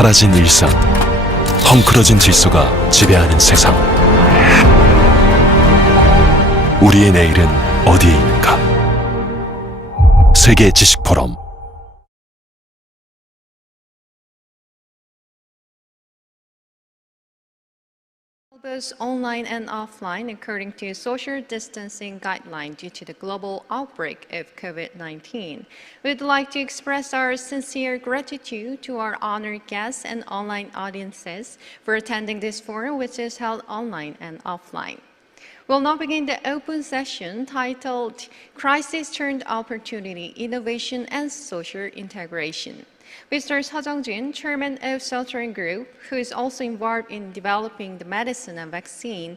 사라진 일상, 헝클어진 질서가 지배하는 세상. 우리의 내일은 어디에 있는가? 세계 지식 포럼. Both online and offline according to social distancing guidelines due to the global outbreak of COVID-19. We'd like to express our sincere gratitude to our honored guests and online audiences for attending this forum, which is held online and offline. We'll now begin the open session titled Crisis Turned Opportunity, Innovation and Social Integration. Mr. Seo Jung-jin, chairman of Southern Group, who is also involved in developing the medicine and vaccine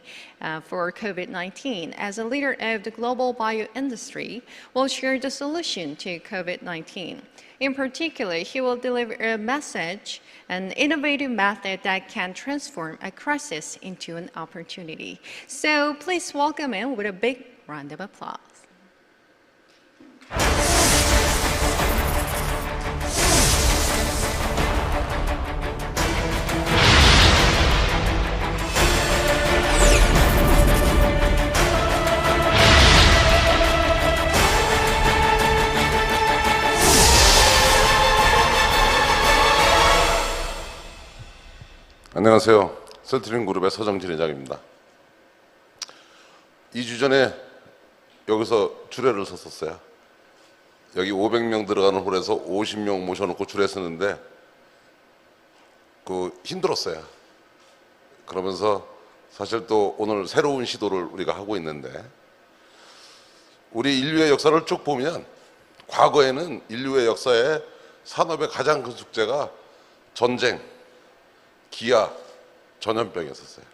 for COVID-19, as a leader of the global bio industry, will share the solution to COVID-19. In particular, he will deliver a message, an innovative method that can transform a crisis into an opportunity. So please welcome him with a big round of applause. 안녕하세요. 셀트린 그룹의 서정진 회장입니다. 2주 전에 여기서 주례를 섰었어요. 여기 500명 들어가는 홀에서 50명 모셔놓고 주례 섰는데 힘들었어요. 그러면서 사실 또 오늘 새로운 시도를 우리가 하고 있는데, 우리 인류의 역사를 쭉 보면 과거에는 인류의 역사에 산업의 가장 큰 숙제가 전쟁, 기아, 전염병이었어요.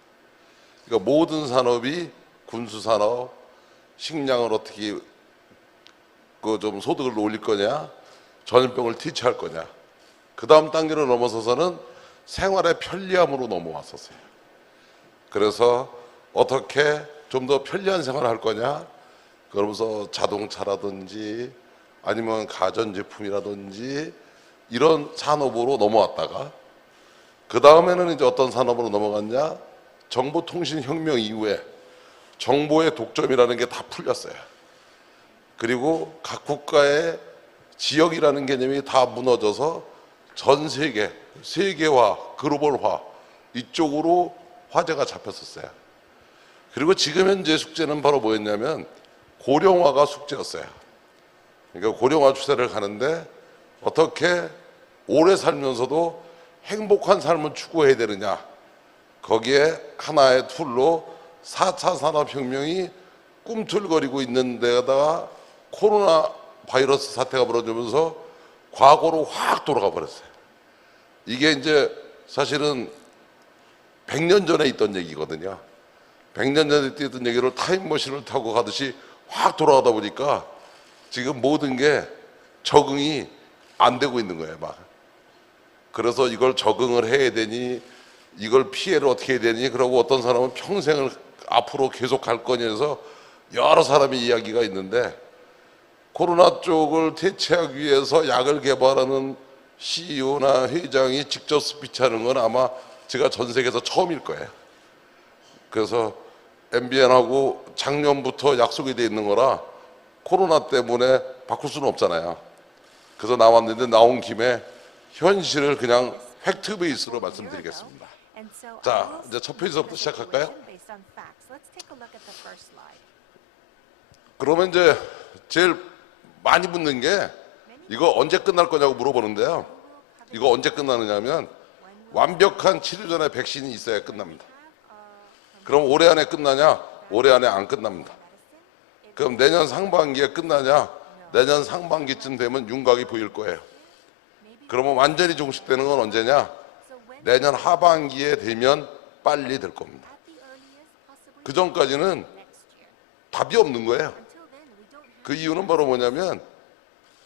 그러니까 모든 산업이 군수산업, 식량을 어떻게 좀 소득을 올릴 거냐, 전염병을 퇴치할 거냐. 그 다음 단계로 넘어서서는 생활의 편리함으로 넘어왔었어요. 그래서 어떻게 좀 더 편리한 생활을 할 거냐, 그러면서 자동차라든지 아니면 가전제품이라든지 이런 산업으로 넘어왔다가, 그 다음에는 이제 어떤 산업으로 넘어갔냐? 정보통신혁명 이후에 정보의 독점이라는 게 다 풀렸어요. 그리고 각 국가의 지역이라는 개념이 다 무너져서 전 세계, 세계화, 글로벌화 이쪽으로 화제가 잡혔었어요. 그리고 지금 현재 숙제는 바로 뭐였냐면 고령화가 숙제였어요. 그러니까 고령화 추세를 가는데 어떻게 오래 살면서도 행복한 삶을 추구해야 되느냐. 거기에 하나의 툴로 4차 산업혁명이 꿈틀거리고 있는 데다가 코로나 바이러스 사태가 벌어지면서 과거로 확 돌아가 버렸어요. 이게 이제 사실은 100년 전에 있던 얘기거든요. 100년 전에 있던 얘기를 타임머신을 타고 가듯이 확 돌아가다 보니까 지금 모든 게 적응이 안 되고 있는 거예요, 막. 그래서 이걸 적응을 해야 되니, 이걸 피해를 어떻게 해야 되니, 그러고 어떤 사람은 평생을 앞으로 계속 갈 거니 해서 여러 사람의 이야기가 있는데, 코로나 쪽을 대체하기 위해서 약을 개발하는 CEO나 회장이 직접 스피치하는 건 아마 제가 전 세계에서 처음일 거예요. 그래서 MBN하고 작년부터 약속이 돼 있는 거라 코로나 때문에 바꿀 수는 없잖아요. 그래서 나왔는데 나온 김에 현실을 그냥 팩트 베이스로 말씀드리겠습니다. 자, 이제 첫 페이지부터 시작할까요? 그러면 이제 제일 많이 묻는 게 이거 언제 끝날 거냐고 물어보는데요. 이거 언제 끝나느냐면 완벽한 치료 전에 백신이 있어야 끝납니다. 그럼 올해 안에 끝나냐? 올해 안에 안 끝납니다. 그럼 내년 상반기에 끝나냐? 내년 상반기쯤 되면 윤곽이 보일 거예요. 그러면 완전히 종식되는 건 언제냐? 내년 하반기에 되면 빨리 될 겁니다. 그 전까지는 답이 없는 거예요. 그 이유는 바로 뭐냐면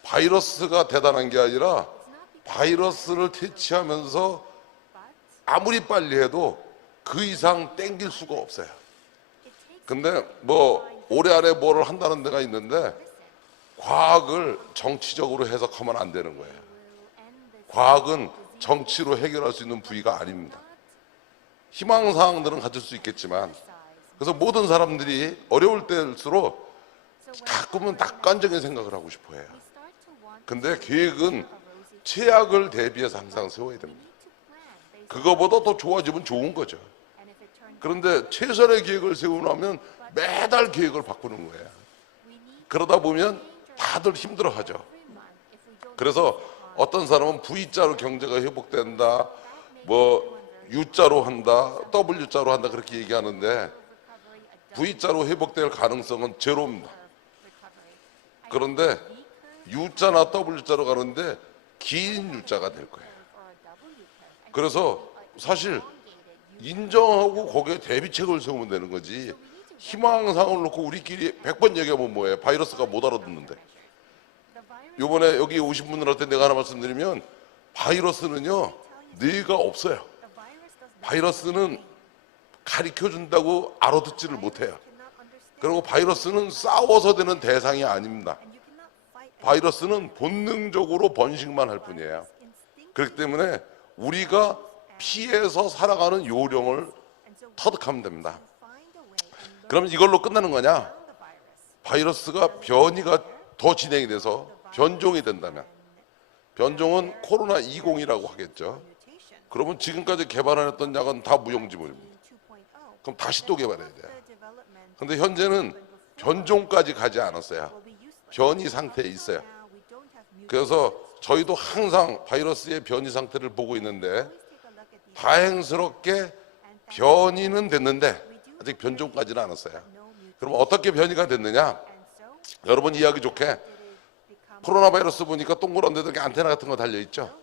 바이러스가 대단한 게 아니라 바이러스를 퇴치하면서 아무리 빨리 해도 그 이상 땡길 수가 없어요. 근데 뭐 올해 안에 뭐를 한다는 데가 있는데 과학을 정치적으로 해석하면 안 되는 거예요. 과학은 정치로 해결할 수 있는 부위가 아닙니다. 희망사항들은 가질 수 있겠지만, 그래서 모든 사람들이 어려울 때일수록 가끔은 낙관적인 생각을 하고 싶어 해요. 근데 계획은 최악을 대비해서 항상 세워야 됩니다. 그거보다 더 좋아지면 좋은 거죠. 그런데 최선의 계획을 세우려면 매달 계획을 바꾸는 거예요. 그러다 보면 다들 힘들어하죠. 그래서 어떤 사람은 V자로 경제가 회복된다, 뭐 U자로 한다, W자로 한다 그렇게 얘기하는데 V자로 회복될 가능성은 제로입니다. 그런데 U자나 W자로 가는데 긴 U자가 될 거예요. 그래서 사실 인정하고 거기에 대비책을 세우면 되는 거지, 희망사항을 놓고 우리끼리 100번 얘기하면 뭐예요? 바이러스가 못 알아듣는데. 요번에 여기 오신 분들한테 내가 하나 말씀드리면, 바이러스는요 뇌가 없어요. 바이러스는 가르쳐준다고 알아듣지를 못해요. 그리고 바이러스는 싸워서 되는 대상이 아닙니다. 바이러스는 본능적으로 번식만 할 뿐이에요. 그렇기 때문에 우리가 피해서 살아가는 요령을 터득하면 됩니다. 그러면 이걸로 끝나는 거냐? 바이러스가 변이가 더 진행이 돼서 변종이 된다면, 변종은 코로나 20이라고 하겠죠. 그러면 지금까지 개발해냈던 약은 다 무용지물입니다. 그럼 다시 또 개발해야 돼요. 그런데 현재는 변종까지 가지 않았어요. 변이 상태에 있어요. 그래서 저희도 항상 바이러스의 변이 상태를 보고 있는데, 다행스럽게 변이는 됐는데 아직 변종까지는 않았어요. 그럼 어떻게 변이가 됐느냐? 여러분 이해하기 좋게, 코로나 바이러스 보니까 동그란 데도 안테나 같은 거 달려있죠.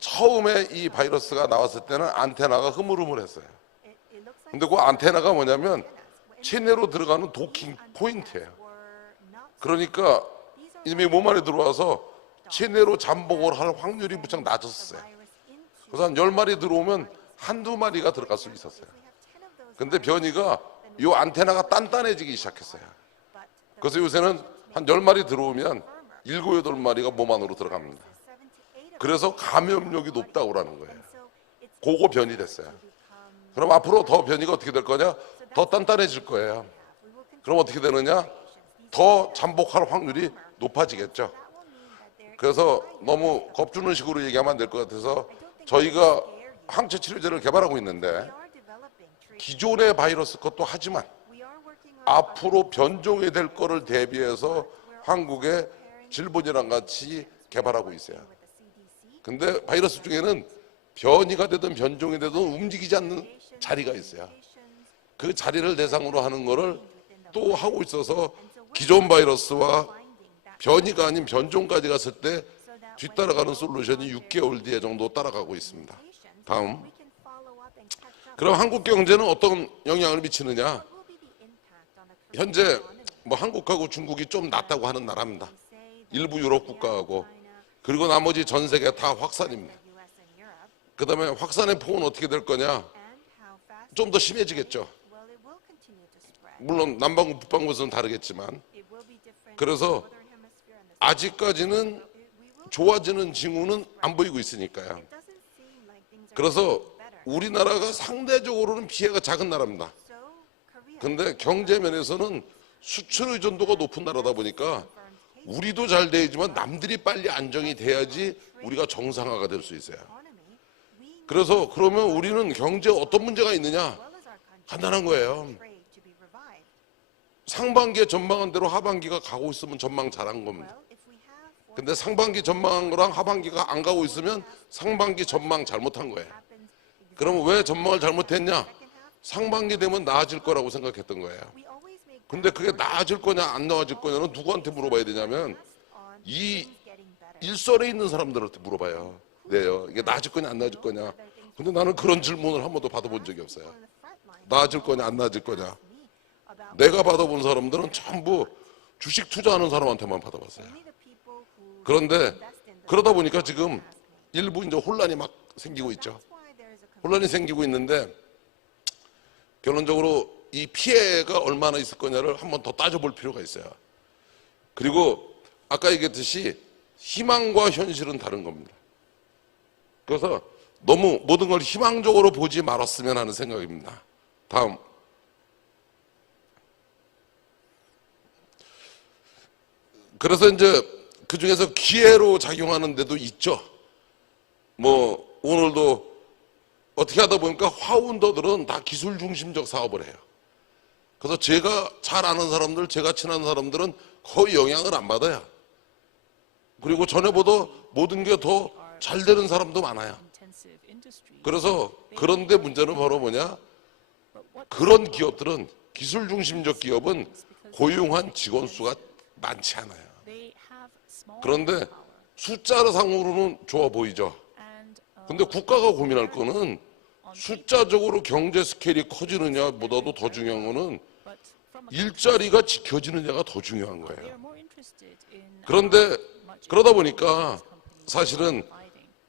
처음에 이 바이러스가 나왔을 때는 안테나가 흐물흐물했어요. 근데 그 안테나가 뭐냐면 체내로 들어가는 도킹 포인트예요. 그러니까 이미 몸 안에 들어와서 체내로 잠복을 할 확률이 무척 낮았어요. 그래서 한 10마리 들어오면 한두 마리가 들어갈 수 있었어요. 근데 변이가 이 안테나가 단단해지기 시작했어요. 그래서 요새는 한 10마리 들어오면 7, 8마리가 몸 안으로 들어갑니다. 그래서 감염력이 높다고 하는 거예요. 그거 변이 됐어요. 그럼 앞으로 더 변이가 어떻게 될 거냐? 더 단단해질 거예요. 그럼 어떻게 되느냐? 더 잠복할 확률이 높아지겠죠. 그래서 너무 겁주는 식으로 얘기하면 안 될 것 같아서 저희가 항체 치료제를 개발하고 있는데, 기존의 바이러스 것도 하지만 앞으로 변종이 될 거를 대비해서 한국의 질본이랑 같이 개발하고 있어요. 근데 바이러스 중에는 변이가 되든 변종이 되든 움직이지 않는 자리가 있어요. 그 자리를 대상으로 하는 거를 또 하고 있어서 기존 바이러스와 변이가 아닌 변종까지 갔을 때 뒤따라가는 솔루션이 6개월 뒤에 정도 따라가고 있습니다. 다음. 그럼 한국 경제는 어떤 영향을 미치느냐? 현재 뭐 한국하고 중국이 좀 낫다고 하는 나라입니다. 일부 유럽 국가하고, 그리고 나머지 전 세계 다 확산입니다. 그 다음에 확산의 폭은 어떻게 될 거냐? 좀 더 심해지겠죠. 물론 남반구 북반구에서는 다르겠지만. 그래서 아직까지는 좋아지는 징후는 안 보이고 있으니까요. 그래서 우리나라가 상대적으로는 피해가 작은 나라입니다. 근데 경제 면에서는 수출 의존도가 높은 나라다 보니까 우리도 잘 되지만 남들이 빨리 안정이 돼야지 우리가 정상화가 될 수 있어요. 그래서 그러면 우리는 경제에 어떤 문제가 있느냐? 간단한 거예요. 상반기에 전망한 대로 하반기가 가고 있으면 전망 잘한 겁니다. 근데 상반기 전망한 거랑 하반기가 안 가고 있으면 상반기 전망 잘못한 거예요. 그러면 왜 전망을 잘못했냐? 상반기 되면 나아질 거라고 생각했던 거예요. 근데 그게 나아질 거냐 안 나아질 거냐는 누구한테 물어봐야 되냐면 이 일선에 있는 사람들한테 물어봐요. 네요. 이게 나아질 거냐 안 나아질 거냐. 근데 나는 그런 질문을 한 번도 받아본 적이 없어요. 나아질 거냐 안 나아질 거냐. 내가 받아본 사람들은 전부 주식 투자하는 사람한테만 받아봤어요. 그런데 그러다 보니까 지금 일부 이제 혼란이 막 생기고 있죠. 혼란이 생기고 있는데 결론적으로 이 피해가 얼마나 있을 거냐를 한번 더 따져볼 필요가 있어요. 그리고 아까 얘기했듯이 희망과 현실은 다른 겁니다. 그래서 너무 모든 걸 희망적으로 보지 말았으면 하는 생각입니다. 다음. 그래서 이제 그 중에서 기회로 작용하는 데도 있죠. 뭐 오늘도 어떻게 하다 보니까 화운더들은 다 기술 중심적 사업을 해요. 그래서 제가 잘 아는 사람들, 제가 친한 사람들은 거의 영향을 안 받아요. 그리고 전에보다 모든 게 더 잘 되는 사람도 많아요. 그래서 그런데 문제는 바로 뭐냐? 그런 기업들은, 기술 중심적 기업은 고용한 직원 수가 많지 않아요. 그런데 숫자상으로는 좋아 보이죠. 근데 국가가 고민할 거는 숫자적으로 경제 스케일이 커지느냐보다도 더 중요한 거는 일자리가 지켜지느냐가 더 중요한 거예요. 그런데 그러다 보니까 사실은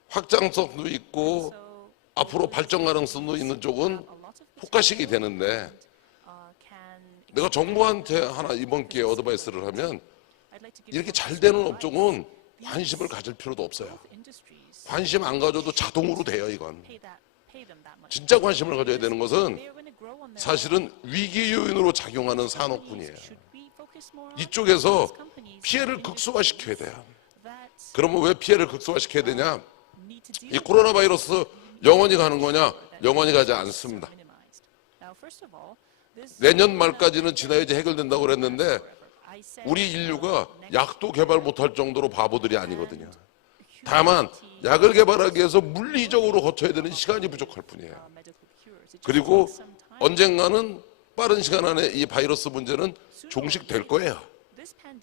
확장성도 있고 앞으로 발전 가능성도 있는 쪽은 포커싱이 되는데, 내가 정부한테 하나 이번 기회에 어드바이스를 하면 이렇게 잘 되는 업종은 관심을 가질 필요도 없어요. 관심 안 가져도 자동으로 돼요. 이건 진짜 관심을 가져야 되는 것은 사실은 위기 요인으로 작용하는 산업군이에요. 이쪽에서 피해를 극소화시켜야 돼요. 그러면 왜 피해를 극소화시켜야 되냐? 이 코로나 바이러스 영원히 가는 거냐? 영원히 가지 않습니다. 내년 말까지는 지나야지 해결된다고 그랬는데 우리 인류가 약도 개발 못할 정도로 바보들이 아니거든요. 다만 약을 개발하기 위해서 물리적으로 거쳐야 되는 시간이 부족할 뿐이에요. 그리고 언젠가는 빠른 시간 안에 이 바이러스 문제는 종식될 거예요.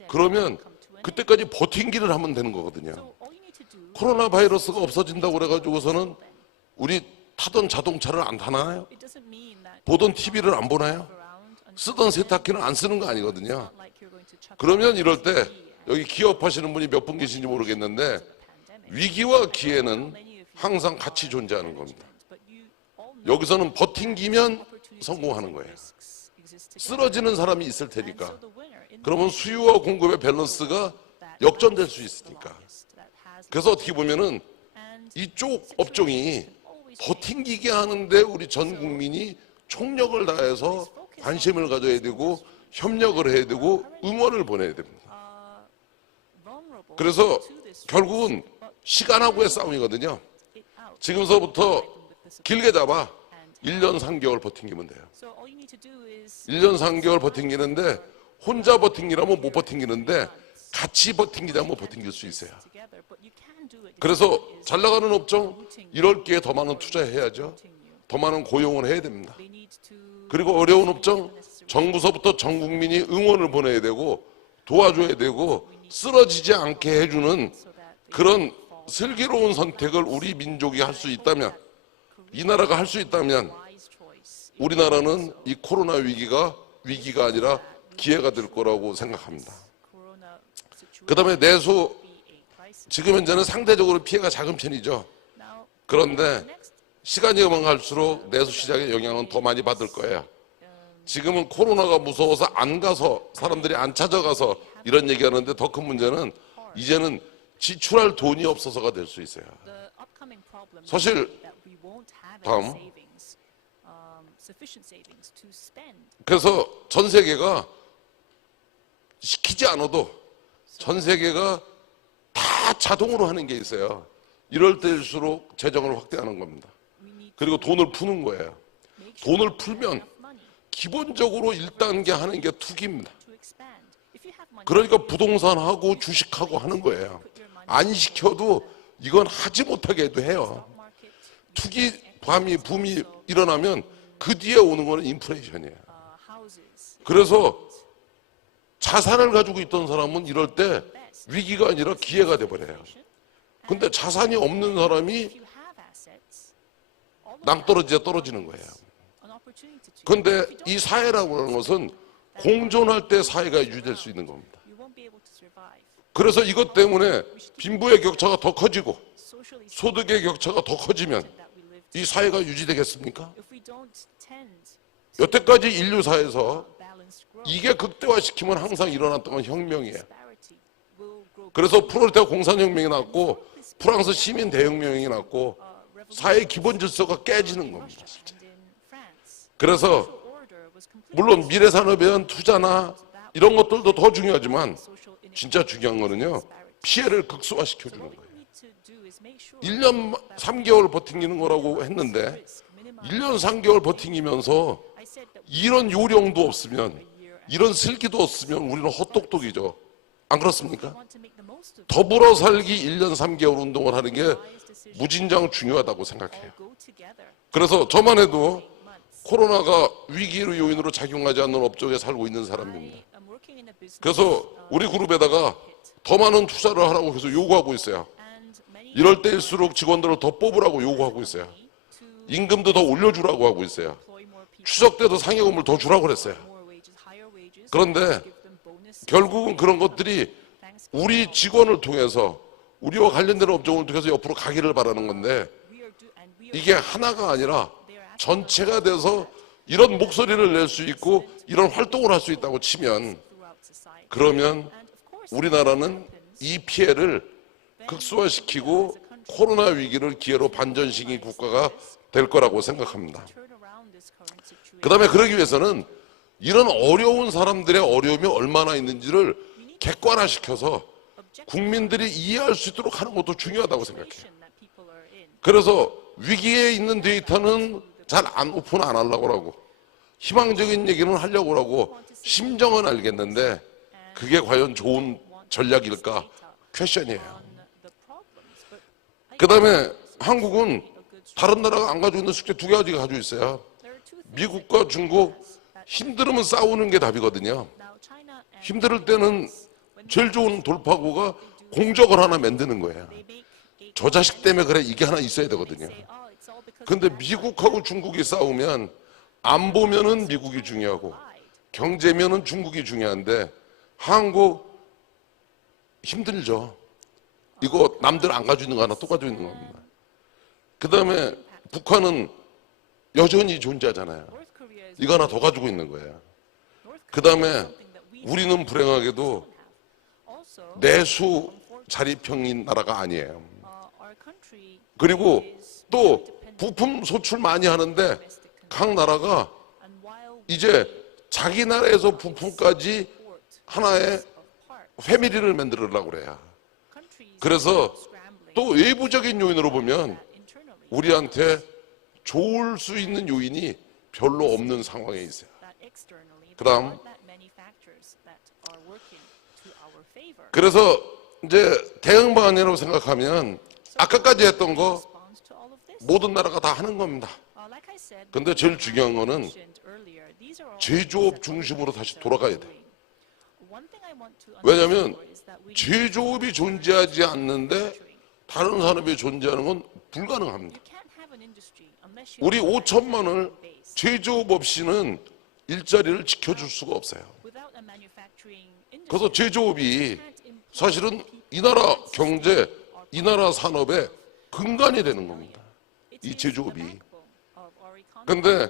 그러면 그때까지 버틴기를 하면 되는 거거든요. 코로나 바이러스가 없어진다고 그래가지고서는 우리 타던 자동차를 안 타나요? 보던 TV를 안 보나요? 쓰던 세탁기는 안 쓰는 거 아니거든요. 그러면 이럴 때 여기 기업하시는 분이 몇 분 계신지 모르겠는데 위기와 기회는 항상 같이 존재하는 겁니다. 여기서는 버틴기면 성공하는 거예요. 쓰러지는 사람이 있을 테니까. 그러면 수요와 공급의 밸런스가 역전될 수 있으니까. 그래서 어떻게 보면은 이쪽 업종이 버틴기게 하는데 우리 전 국민이 총력을 다해서 관심을 가져야 되고 협력을 해야 되고 응원을 보내야 됩니다. 그래서 결국은 시간하고의 싸움이거든요. 지금서부터 길게 잡아 1년 3개월 버팅기면 돼요. 1년 3개월 버팅기는데 혼자 버팅기라면 못 버팅기는데 같이 버팅기자면 버팅길 수 있어요. 그래서 잘 나가는 업종 이럴 기에 더 많은 투자해야죠. 더 많은 고용을 해야 됩니다. 그리고 어려운 업종 정부서부터 전 국민이 응원을 보내야 되고 도와줘야 되고 쓰러지지 않게 해주는 그런 슬기로운 선택을 우리 민족이 할 수 있다면, 이 나라가 할 수 있다면 우리나라는 이 코로나 위기가 아니라 기회가 될 거라고 생각합니다. 그 다음에 내수, 지금 현재는 상대적으로 피해가 작은 편이죠. 그런데 시간이 갈수록 내수 시장의 영향은 더 많이 받을 거예요. 지금은 코로나가 무서워서 안 가서, 사람들이 안 찾아가서 이런 얘기하는데 더 큰 문제는 이제는 지출할 돈이 없어서가 될 수 있어요. 사실 다음, 그래서 전 세계가 시키지 않아도 전 세계가 다 자동으로 하는 게 있어요. 이럴 때일수록 재정을 확대하는 겁니다. 그리고 돈을 푸는 거예요. 돈을 풀면 기본적으로 1단계 하는 게 투기입니다. 그러니까 부동산하고 주식하고 하는 거예요. 안 시켜도 이건 하지 못하게 해도 해요. 투기 붐이 일어나면 그 뒤에 오는 거는 인플레이션이에요. 그래서 자산을 가지고 있던 사람은 이럴 때 위기가 아니라 기회가 돼버려요. 근데 자산이 없는 사람이 낭떠러지에 떨어지는 거예요. 그런데 이 사회라고 하는 것은 공존할 때 사회가 유지될 수 있는 겁니다. 그래서 이것 때문에 빈부의 격차가 더 커지고 소득의 격차가 더 커지면 이 사회가 유지되겠습니까? 여태까지 인류사에서 이게 극대화시키면 항상 일어났던 건 혁명이에요. 그래서 프롤레타리아 공산혁명이 났고 프랑스 시민 대혁명이 났고 사회 기본 질서가 깨지는 겁니다. 실제. 그래서 물론 미래 산업에 대한 투자나 이런 것들도 더 중요하지만 진짜 중요한 거는요, 피해를 극소화시켜 주는 거예요. 1년 3개월 버티는 거라고 했는데 1년 3개월 버티면서 이런 요령도 없으면, 이런 슬기도 없으면 우리는 헛똑똑이죠. 안 그렇습니까? 더불어 살기 1년 3개월 운동을 하는 게 무진장 중요하다고 생각해요. 그래서 저만 해도 코로나가 위기의 요인으로 작용하지 않는 업종에 살고 있는 사람입니다. 그래서 우리 그룹에다가 더 많은 투자를 하라고 계속 요구하고 있어요. 이럴 때일수록 직원들을 더 뽑으라고 요구하고 있어요. 임금도 더 올려주라고 하고 있어요. 추석 때도 상여금을 더 주라고 그랬어요. 그런데 결국은 그런 것들이 우리 직원을 통해서, 우리와 관련된 업종을 통해서 옆으로 가기를 바라는 건데, 이게 하나가 아니라 전체가 돼서 이런 목소리를 낼 수 있고 이런 활동을 할 수 있다고 치면, 그러면 우리나라는 이 피해를 극소화시키고 코로나 위기를 기회로 반전시킨 국가가 될 거라고 생각합니다. 그 다음에 그러기 위해서는 이런 어려운 사람들의 어려움이 얼마나 있는지를 객관화시켜서 국민들이 이해할 수 있도록 하는 것도 중요하다고 생각해요. 그래서 위기에 있는 데이터는 잘 안 오픈 안 하려고 하고, 희망적인 얘기는 하려고 하고, 심정은 알겠는데 그게 과연 좋은 전략일까? 퀘션이에요. 그 다음에 한국은 다른 나라가 안 가지고 있는 숙제 2가지가 가지고 있어요. 미국과 중국, 힘들으면 싸우는 게 답이거든요. 힘들 때는 제일 좋은 돌파구가 공적을 하나 만드는 거예요. 저 자식 때문에 그래, 이게 하나 있어야 되거든요. 근데 미국하고 중국이 싸우면 안보면은 미국이 중요하고 경제면은 중국이 중요한데, 한국 힘들죠. 이거 남들 안 가지고 있는 거 하나 또 가지고 있는 겁니다. 그 다음에 북한은 여전히 존재하잖아요. 이거 하나 더 가지고 있는 거예요. 그 다음에 우리는 불행하게도 내수 자립형인 나라가 아니에요. 그리고 또 부품 소출 많이 하는데 각 나라가 이제 자기 나라에서 부품까지 하나의 패밀리를 만들으려고 그래요. 그래서 또 외부적인 요인으로 보면 우리한테 좋을 수 있는 요인이 별로 없는 상황에 있어요. 그 다음, 그래서 이제 대응 방안이라고 생각하면 아까까지 했던 거 모든 나라가 다 하는 겁니다. 근데 제일 중요한 거는 제조업 중심으로 다시 돌아가야 돼. 왜냐하면 제조업이 존재하지 않는데 다른 산업이 존재하는 건 불가능합니다. 우리 5천만을 제조업 없이는 일자리를 지켜줄 수가 없어요. 그래서 제조업이 사실은 이 나라 경제, 이 나라 산업의 근간이 되는 겁니다. 이 제조업이. 그런데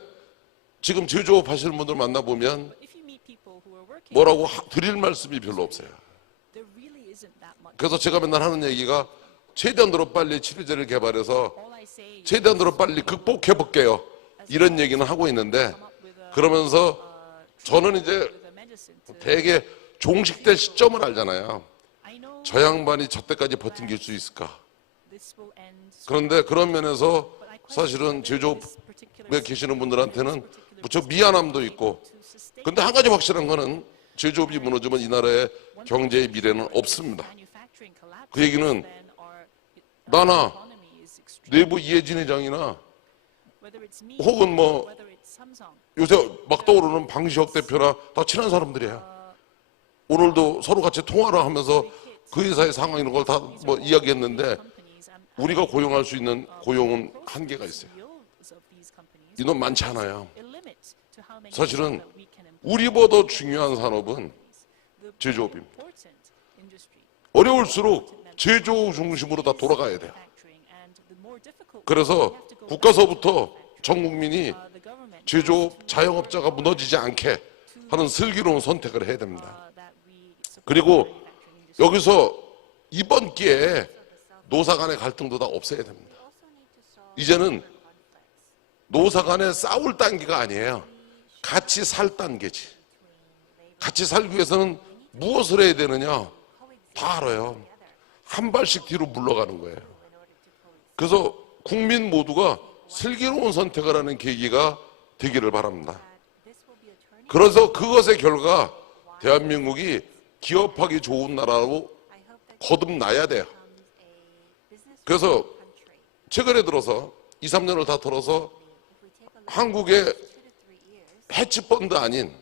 지금 제조업 하시는 분들 만나보면 뭐라고 드릴 말씀이 별로 없어요. 그래서 제가 맨날 하는 얘기가 최대한으로 빨리 치료제를 개발해서 최대한으로 빨리 극복해 볼게요. 이런 얘기는 하고 있는데, 그러면서 저는 이제 되게 종식된 시점을 알잖아요. 저 양반이 저때까지 버틴길 수 있을까? 그런데 그런 면에서 사실은 제조업에 계시는 분들한테는 무척 미안함도 있고, 근데 한 가지 확실한 거는 제조업이 무너지면 이 나라의 경제의 미래는 없습니다. 그 얘기는 나나 내부 이해진 회장이나 혹은 뭐 요새 막 떠오르는 방시혁 대표나 다 친한 사람들이에요. 오늘도 서로 같이 통화를 하면서 그 회사의 상황 이런 걸 다 뭐 이야기했는데, 우리가 고용할 수 있는 고용은 한계가 있어요. 인원 많지 않아요. 사실은 우리보다 중요한 산업은 제조업입니다. 어려울수록 제조 중심으로 다 돌아가야 돼요. 그래서 국가서부터 전 국민이 제조업 자영업자가 무너지지 않게 하는 슬기로운 선택을 해야 됩니다. 그리고 여기서 이번 기회에 노사 간의 갈등도 다 없애야 됩니다. 이제는 노사 간에 싸울 단계가 아니에요. 같이 살 단계지. 같이 살기 위해서는 무엇을 해야 되느냐 다 알아요. 한 발씩 뒤로 물러가는 거예요. 그래서 국민 모두가 슬기로운 선택을 하는 계기가 되기를 바랍니다. 그래서 그것의 결과 대한민국이 기업하기 좋은 나라로 거듭나야 돼요. 그래서 최근에 들어서 2, 3년을 다 털어서 한국의 해치펀드 아닌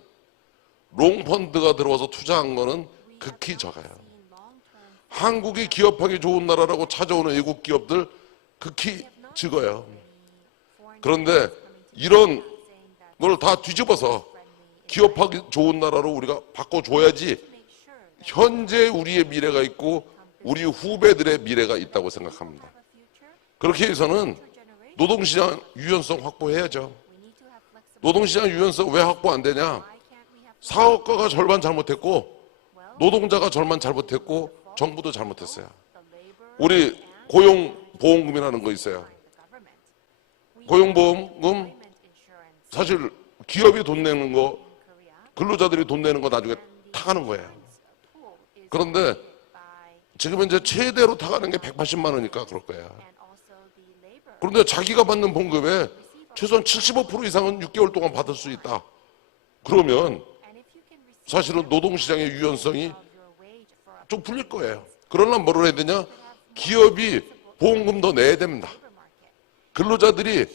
롱펀드가 들어와서 투자한 거는 극히 적어요. 한국이 기업하기 좋은 나라라고 찾아오는 외국 기업들 극히 적어요. 그런데 이런 걸 다 뒤집어서 기업하기 좋은 나라로 우리가 바꿔줘야지 현재 우리의 미래가 있고 우리 후배들의 미래가 있다고 생각합니다. 그렇게 해서는 노동시장 유연성 확보해야죠. 노동시장 유연성 왜 확보 안 되냐? 사업가가 절반 잘못했고 노동자가 절반 잘못했고 정부도 잘못했어요. 우리 고용보험금이라는 거 있어요. 고용보험금 사실 기업이 돈 내는 거, 근로자들이 돈 내는 거 나중에 타가는 거예요. 그런데 지금 현재 최대로 타가는 게 180만 원이니까 그럴 거예요. 그런데 자기가 받는 봉급에 최소한 75% 이상은 6개월 동안 받을 수 있다. 그러면 사실은 노동시장의 유연성이 좀 풀릴 거예요. 그러려면 뭐를 해야 되냐? 기업이 보험금 더 내야 됩니다. 근로자들이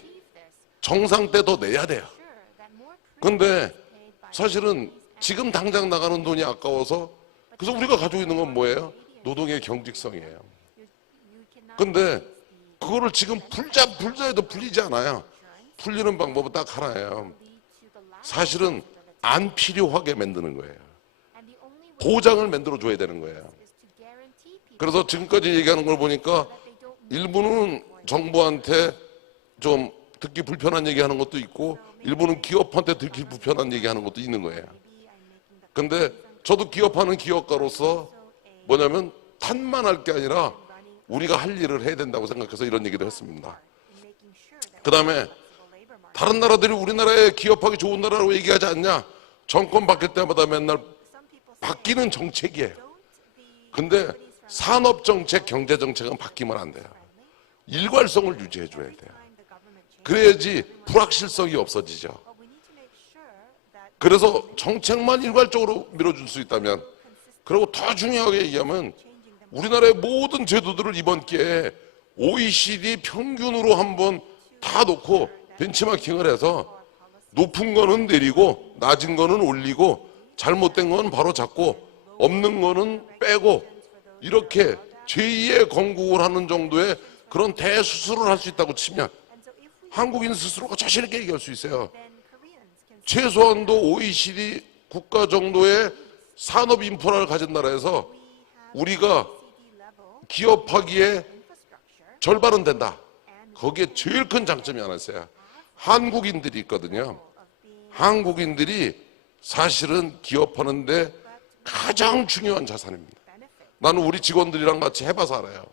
정상 때 더 내야 돼요. 그런데 사실은 지금 당장 나가는 돈이 아까워서 그래서 우리가 가지고 있는 건 뭐예요? 노동의 경직성이에요. 그런데 그거를 지금 풀자 해도 풀리지 않아요. 풀리는 방법은 딱 하나예요. 사실은 안 필요하게 만드는 거예요. 보장을 만들어 줘야 되는 거예요. 그래서 지금까지 얘기하는 걸 보니까 일부는 정부한테 좀 듣기 불편한 얘기하는 것도 있고 일부는 기업한테 듣기 불편한 얘기하는 것도 있는 거예요. 근데 저도 기업하는 기업가로서 뭐냐면 탄만할 게 아니라 우리가 할 일을 해야 된다고 생각해서 이런 얘기도 했습니다. 그 다음에 다른 나라들이 우리나라에 기업하기 좋은 나라라고 얘기하지 않냐? 정권 바뀔 때마다 맨날 바뀌는 정책이에요. 근데 산업정책, 경제정책은 바뀌면 안 돼요. 일관성을 유지해 줘야 돼요. 그래야지 불확실성이 없어지죠. 그래서 정책만 일괄적으로 밀어줄 수 있다면, 그리고 더 중요하게 얘기하면 우리나라의 모든 제도들을 이번 기회에 OECD 평균으로 한번 다 놓고 벤치마킹을 해서 높은 거는 내리고 낮은 거는 올리고 잘못된 거는 바로 잡고 없는 거는 빼고 이렇게 제2의 건국을 하는 정도의 그런 대수술을 할 수 있다고 치면 한국인 스스로가 자신 있게 얘기할 수 있어요. 최소한도 OECD 국가 정도의 산업 인프라를 가진 나라에서 우리가 기업하기에 절반은 된다. 거기에 제일 큰 장점이 하나 있어요. 한국인들이 있거든요. 한국인들이 사실은 기업하는데 가장 중요한 자산입니다. 나는 우리 직원들이랑 같이 해봐서 알아요.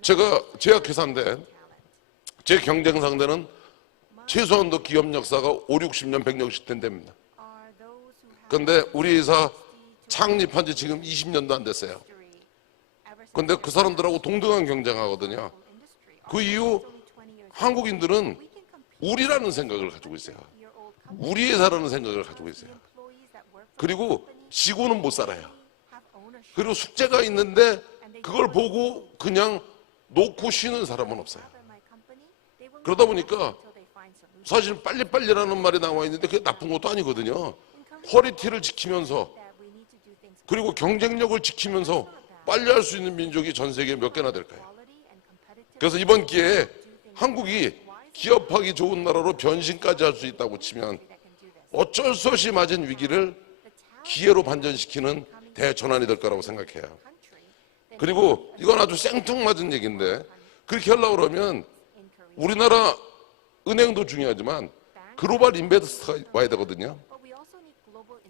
제가 제약회사인데 제 경쟁 상대는 최소한도 기업 역사가 5, 60년, 100년씩 된 데입니다. 그런데 우리 회사 창립한 지 지금 20년도 안 됐어요. 그런데 그 사람들하고 동등한 경쟁하거든요. 그 이후 한국인들은 우리라는 생각을 가지고 있어요. 우리 회사라는 생각을 가지고 있어요. 그리고 지고는 못 살아요. 그리고 숙제가 있는데 그걸 보고 그냥 놓고 쉬는 사람은 없어요. 그러다 보니까 사실 빨리빨리라는 말이 나와 있는데 그게 나쁜 것도 아니거든요. 퀄리티를 지키면서 그리고 경쟁력을 지키면서 빨리 할 수 있는 민족이 전 세계에 몇 개나 될까요? 그래서 이번 기회에 한국이 기업하기 좋은 나라로 변신까지 할 수 있다고 치면 어쩔 수 없이 맞은 위기를 기회로 반전시키는 대전환이 될 거라고 생각해요. 그리고 이건 아주 생뚱맞은 얘기인데 그렇게 하려고 그러면 우리나라 은행도 중요하지만 글로벌 인베스터가 와야 되거든요.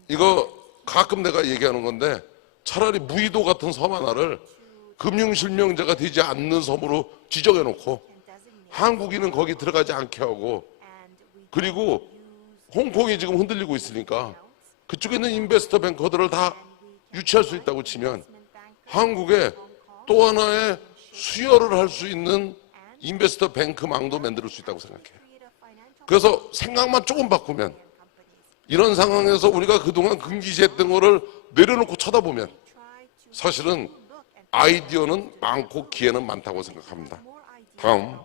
이거 가끔 내가 얘기하는 건데 차라리 무의도 같은 섬 하나를 금융실명제가 되지 않는 섬으로 지정해놓고 한국인은 거기 들어가지 않게 하고, 그리고 홍콩이 지금 흔들리고 있으니까 그쪽에 있는 인베스터 뱅커들을 다 유치할 수 있다고 치면 한국에 또 하나의 수혈을 할 수 있는 인베스터 뱅크망도 만들 수 있다고 생각해요. 그래서 생각만 조금 바꾸면, 이런 상황에서 우리가 그동안 금기시했던 거를 내려놓고 쳐다보면 사실은 아이디어는 많고 기회는 많다고 생각합니다. 다음.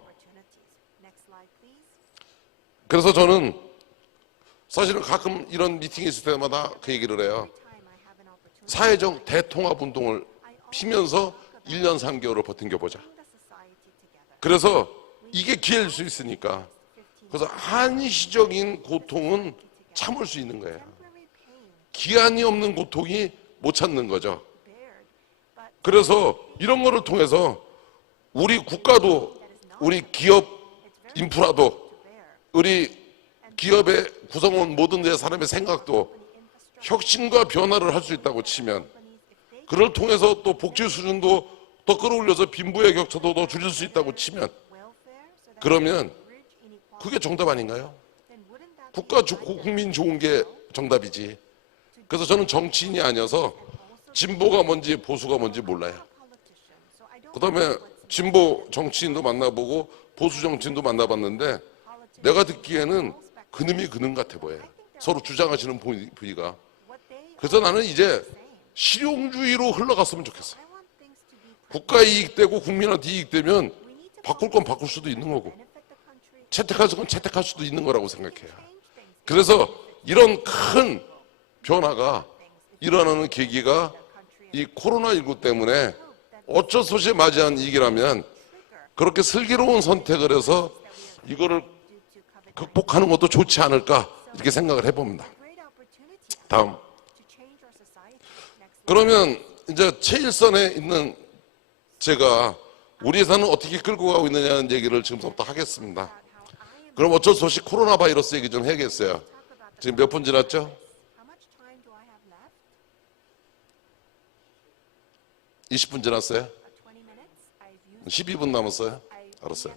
그래서 저는 사실은 가끔 이런 미팅이 있을 때마다 그 얘기를 해요. 사회적 대통합 운동을 피면서 1년 3개월을 버틴겨보자. 그래서 이게 기회일 수 있으니까. 그래서 한시적인 고통은 참을 수 있는 거예요. 기한이 없는 고통이 못 참는 거죠. 그래서 이런 거를 통해서 우리 국가도, 우리 기업 인프라도, 우리 기업의 구성원 모든 데 사람의 생각도 혁신과 변화를 할 수 있다고 치면, 그를 통해서 또 복지 수준도 더 끌어올려서 빈부의 격차도 더 줄일 수 있다고 치면, 그러면 그게 정답 아닌가요? 국가 좋고 국민 좋은 게 정답이지. 그래서 저는 정치인이 아니어서 진보가 뭔지 보수가 뭔지 몰라요. 그 다음에 진보 정치인도 만나보고 보수 정치인도 만나봤는데 내가 듣기에는 그놈이 그놈 같아 보여요. 서로 주장하시는 부위가. 그래서 나는 이제 실용주의로 흘러갔으면 좋겠어. 국가 이익되고 국민한테 이익되면 바꿀 건 바꿀 수도 있는 거고, 채택할 건 채택할 수도 있는 거라고 생각해요. 그래서 이런 큰 변화가 일어나는 계기가 이 코로나19 때문에 어쩔 수 없이 맞이한 위기라면 그렇게 슬기로운 선택을 해서 이거를 극복하는 것도 좋지 않을까, 이렇게 생각을 해봅니다. 다음. 그러면 이제 최일선에 있는 제가 우리 회사는 어떻게 끌고 가고 있느냐는 얘기를 지금부터 하겠습니다. 그럼 어쩔 수 없이 코로나 바이러스 얘기 좀 해야겠어요. 지금 몇 분 지났죠? 20분 지났어요? 12분 남았어요? 알았어요.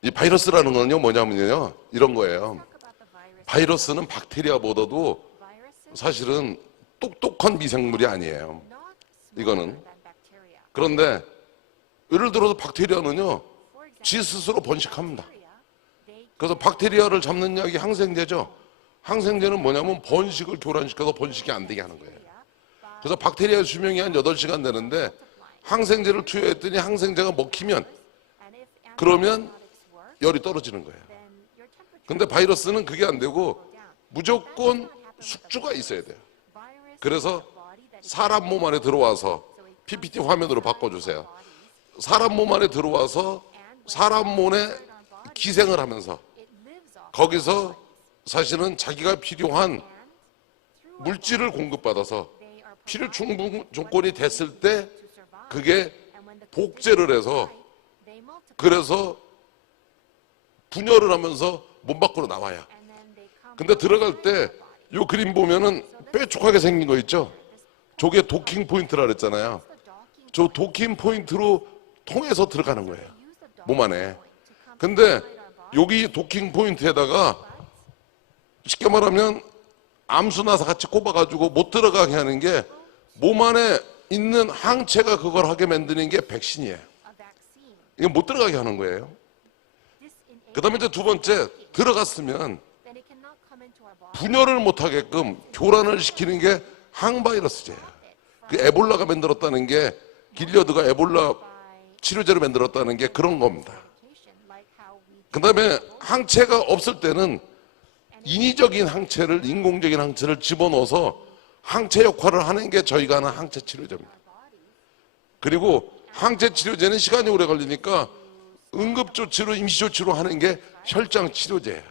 이 바이러스라는 건요, 뭐냐면요, 이런 거예요. 바이러스는 박테리아보다도 사실은 똑똑한 미생물이 아니에요. 이거는. 그런데 예를 들어서 박테리아는요, 지 스스로 번식합니다. 그래서 박테리아를 잡는 약이 항생제죠. 항생제는 뭐냐면 번식을 교란시켜서 번식이 안 되게 하는 거예요. 그래서 박테리아의 수명이 한 8시간 되는데 항생제를 투여했더니 항생제가 먹히면 그러면 열이 떨어지는 거예요. 근데 바이러스는 그게 안 되고 무조건 숙주가 있어야 돼요. 그래서 사람 몸 안에 들어와서, PPT 화면으로 바꿔주세요. 사람 몸 안에 들어와서 사람 몸에 기생을 하면서 거기서 사실은 자기가 필요한 물질을 공급받아서 필요 충분 조건이 됐을 때 그게 복제를 해서, 그래서 분열을 하면서 몸 밖으로 나와요. 근데 들어갈 때 이 그림 보면은 뾰족하게 생긴 거 있죠? 저게 도킹 포인트라 그랬잖아요. 저 도킹 포인트로 통해서 들어가는 거예요, 몸 안에. 근데 여기 도킹 포인트에다가 쉽게 말하면 암수나사 같이 꼽아가지고 못 들어가게 하는 게, 몸 안에 있는 항체가 그걸 하게 만드는 게 백신이에요. 이게 못 들어가게 하는 거예요. 그 다음에 이제 두 번째, 들어갔으면 분열을 못하게끔 교란을 시키는 게 항바이러스제예요. 그 에볼라가 만들었다는 게, 길리어드가 에볼라 치료제로 만들었다는 게 그런 겁니다. 그 다음에 항체가 없을 때는 인위적인 항체를, 인공적인 항체를 집어넣어서 항체 역할을 하는 게 저희가 하는 항체 치료제입니다. 그리고 항체 치료제는 시간이 오래 걸리니까 응급조치로, 임시조치로 하는 게 혈장 치료제예요.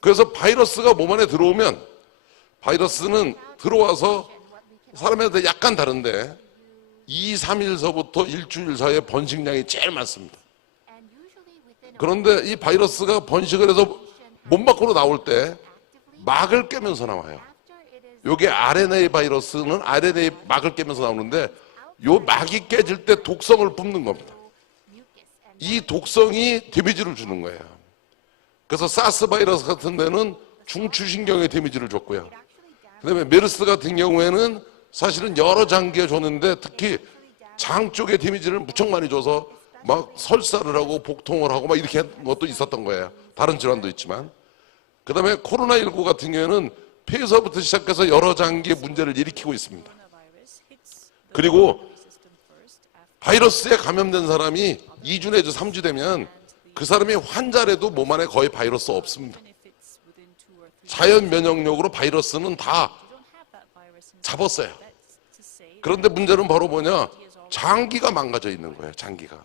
그래서 바이러스가 몸 안에 들어오면, 바이러스는 들어와서 사람한테 약간 다른데 2, 3일서부터 일주일 사이에 번식량이 제일 많습니다. 그런데 이 바이러스가 번식을 해서 몸 밖으로 나올 때 막을 깨면서 나와요. 요게 RNA 바이러스는 RNA 막을 깨면서 나오는데 요 막이 깨질 때 독성을 뿜는 겁니다. 이 독성이 데미지를 주는 거예요. 그래서 사스 바이러스 같은 데는 중추신경에 데미지를 줬고요. 그다음에 메르스 같은 경우에는 사실은 여러 장기에 줬는데 특히 장 쪽에 데미지를 무척 많이 줘서 막 설사를 하고 복통을 하고 막 이렇게 한 것도 있었던 거예요. 다른 질환도 있지만. 그다음에 코로나19 같은 경우에는 폐에서부터 시작해서 여러 장기의 문제를 일으키고 있습니다. 그리고 바이러스에 감염된 사람이 2주 내지 3주 되면 그 사람이 환자라도 몸 안에 거의 바이러스 없습니다. 자연 면역력으로 바이러스는 다 잡았어요. 그런데 문제는 바로 뭐냐? 장기가 망가져 있는 거예요. 장기가.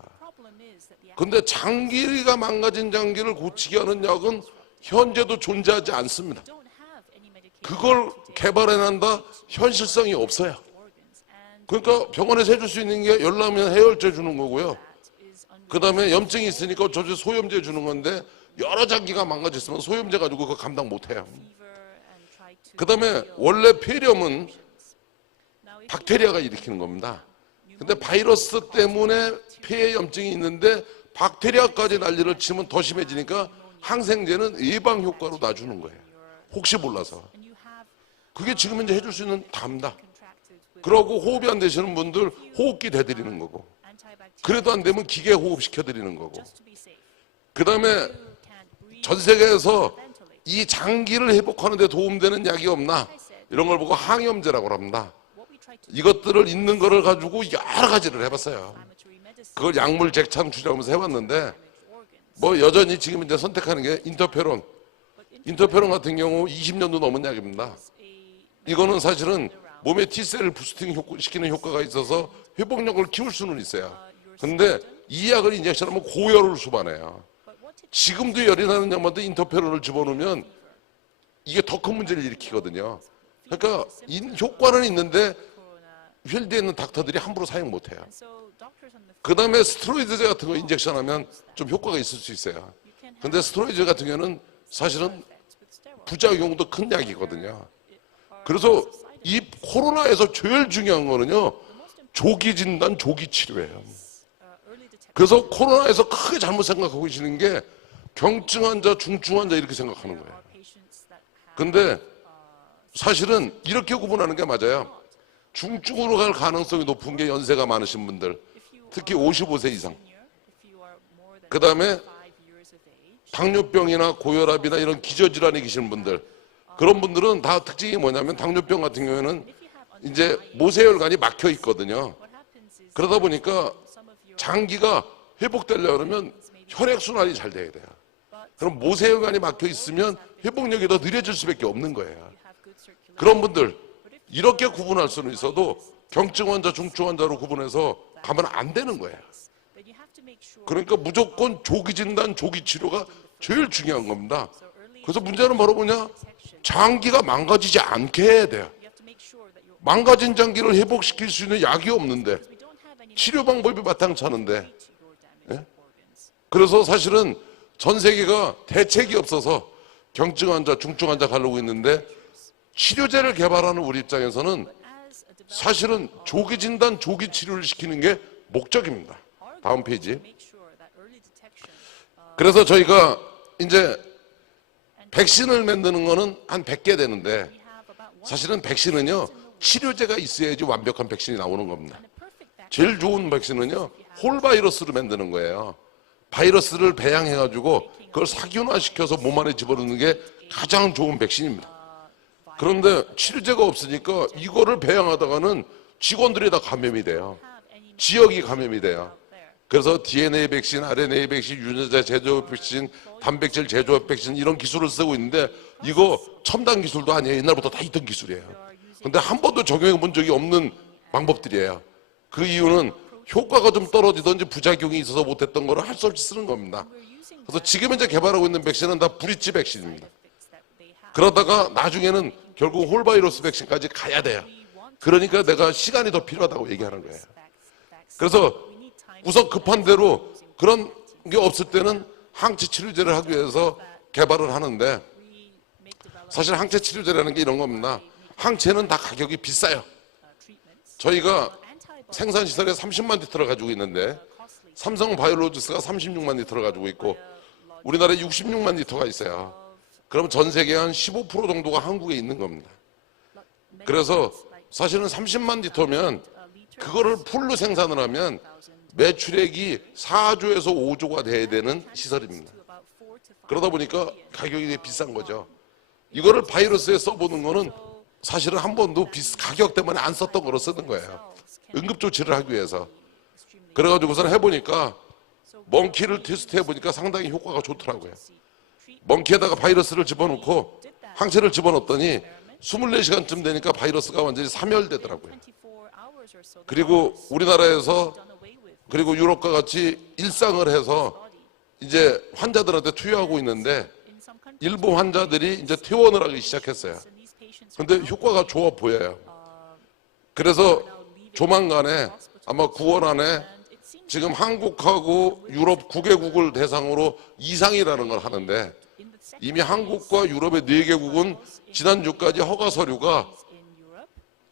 그런데 장기가 망가진 장기를 고치게 하는 약은 현재도 존재하지 않습니다. 그걸 개발해낸다 현실성이 없어요. 그러니까 병원에서 해줄 수 있는 게 열나면 해열제 주는 거고요. 그 다음에 염증이 있으니까 저주 소염제 주는 건데 여러 장기가 망가졌으면 소염제 가지고 그거 감당 못해요. 그 다음에 원래 폐렴은 박테리아가 일으키는 겁니다. 근데 바이러스 때문에 폐에 염증이 있는데 박테리아까지 난리를 치면 더 심해지니까 항생제는 예방 효과로 놔주는 거예요. 혹시 몰라서. 그게 지금 현재 해줄 수 있는 답니다. 그러고 호흡이 안 되시는 분들 호흡기 대드리는 거고, 그래도 안 되면 기계 호흡 시켜드리는 거고, 그 다음에 전 세계에서 이 장기를 회복하는 데 도움되는 약이 없나 이런 걸 보고 항염제라고 합니다. 이것들을 있는 거를 가지고 여러 가지를 해봤어요. 그걸 약물 잭창 추정하면서 해봤는데 뭐 여전히 지금 이제 선택하는 게 인터페론 같은 경우 20년도 넘은 약입니다. 이거는 사실은 몸에 T셀을 부스팅 시키는 효과가 있어서 회복력을 키울 수는 있어요. 근데 이 약을 인젝션하면 고열을 수반해요. 지금도 열이 나는 약만도 인터페론을 집어넣으면 이게 더 큰 문제를 일으키거든요. 그러니까 효과는 있는데 필드에 있는 닥터들이 함부로 사용 못해요. 그 다음에 스테로이드 같은 거 인젝션하면 좀 효과가 있을 수 있어요. 근데 스테로이드 같은 경우는 사실은 부작용도 큰 약이거든요. 그래서 이 코로나에서 제일 중요한 거는요, 조기 진단, 조기 치료예요. 그래서 코로나에서 크게 잘못 생각하고 계시는 게 경증 환자, 중증 환자 이렇게 생각하는 거예요. 근데 사실은 이렇게 구분하는 게 맞아요. 중증으로 갈 가능성이 높은 게 연세가 많으신 분들, 특히 55세 이상. 그 다음에 당뇨병이나 고혈압이나 이런 기저질환이 계시는 분들, 그런 분들은 다 특징이 뭐냐면 당뇨병 같은 경우에는 이제 모세혈관이 막혀 있거든요. 그러다 보니까 장기가 회복되려고 그러면 혈액순환이 잘 돼야 돼요. 그럼 모세혈관이 막혀 있으면 회복력이 더 느려질 수밖에 없는 거예요. 그런 분들 이렇게 구분할 수는 있어도 경증 환자, 중증 환자로 구분해서 가면 안 되는 거예요. 그러니까 무조건 조기 진단, 조기 치료가 제일 중요한 겁니다. 그래서 문제는 바로 뭐냐? 장기가 망가지지 않게 해야 돼요. 망가진 장기를 회복시킬 수 있는 약이 없는데, 치료 방법이 마땅찮은데. 예? 그래서 사실은 전 세계가 대책이 없어서 경증 환자, 중증 환자 가려고 있는데, 치료제를 개발하는 우리 입장에서는 사실은 조기 진단, 조기 치료를 시키는 게 목적입니다. 다음 페이지. 그래서 저희가 이제 백신을 만드는 거는 한 100개 되는데, 사실은 백신은요, 치료제가 있어야지 완벽한 백신이 나오는 겁니다. 제일 좋은 백신은요, 홀바이러스를 만드는 거예요. 바이러스를 배양해가지고 그걸 사균화시켜서 몸 안에 집어넣는 게 가장 좋은 백신입니다. 그런데 치료제가 없으니까 이거를 배양하다가는 직원들이 다 감염이 돼요. 지역이 감염이 돼요. 그래서 DNA 백신, RNA 백신, 유전자 제조업 백신, 단백질 제조업 백신 이런 기술을 쓰고 있는데 이거 첨단 기술도 아니에요. 옛날부터 다 있던 기술이에요. 근데 한 번도 적용해 본 적이 없는 방법들이에요. 그 이유는 효과가 좀 떨어지든지 부작용이 있어서 못했던 거를 할 수 없이 쓰는 겁니다. 그래서 지금 현재 개발하고 있는 백신은 다 브릿지 백신입니다. 그러다가 나중에는 결국 홀바이러스 백신까지 가야 돼요. 그러니까 내가 시간이 더 필요하다고 얘기하는 거예요. 그래서 우선 급한 대로 그런 게 없을 때는 항체 치료제를 하기 위해서 개발을 하는데, 사실 항체 치료제라는 게 이런 겁니다. 항체는 다 가격이 비싸요. 저희가 생산 시설에 30만 리터를 가지고 있는데 삼성 바이오로직스가 36만 리터를 가지고 있고 우리나라에 66만 리터가 있어요. 그럼 전 세계 한 15% 정도가 한국에 있는 겁니다. 그래서 사실은 30만 리터면 그거를 풀로 생산을 하면 매출액이 4조에서 5조가 돼야 되는 시설입니다. 그러다 보니까 가격이 되게 비싼 거죠. 이거를 바이러스에 써보는 거는 사실은 한 번도 가격 때문에 안 썼던 거로 쓰는 거예요. 응급조치를 하기 위해서. 그래가지고선 해보니까 멍키를 테스트 해보니까 상당히 효과가 좋더라고요. 멍키에다가 바이러스를 집어넣고 항체를 집어넣었더니 24시간쯤 되니까 바이러스가 완전히 사멸되더라고요. 그리고 우리나라에서 그리고 유럽과 같이 일상을 해서 이제 환자들한테 투여하고 있는데 일부 환자들이 이제 퇴원을 하기 시작했어요. 근데 효과가 좋아 보여요. 그래서 조만간에 아마 9월 안에 지금 한국하고 유럽 9개국을 대상으로 이상이라는 걸 하는데 이미 한국과 유럽의 4개국은 지난주까지 허가 서류가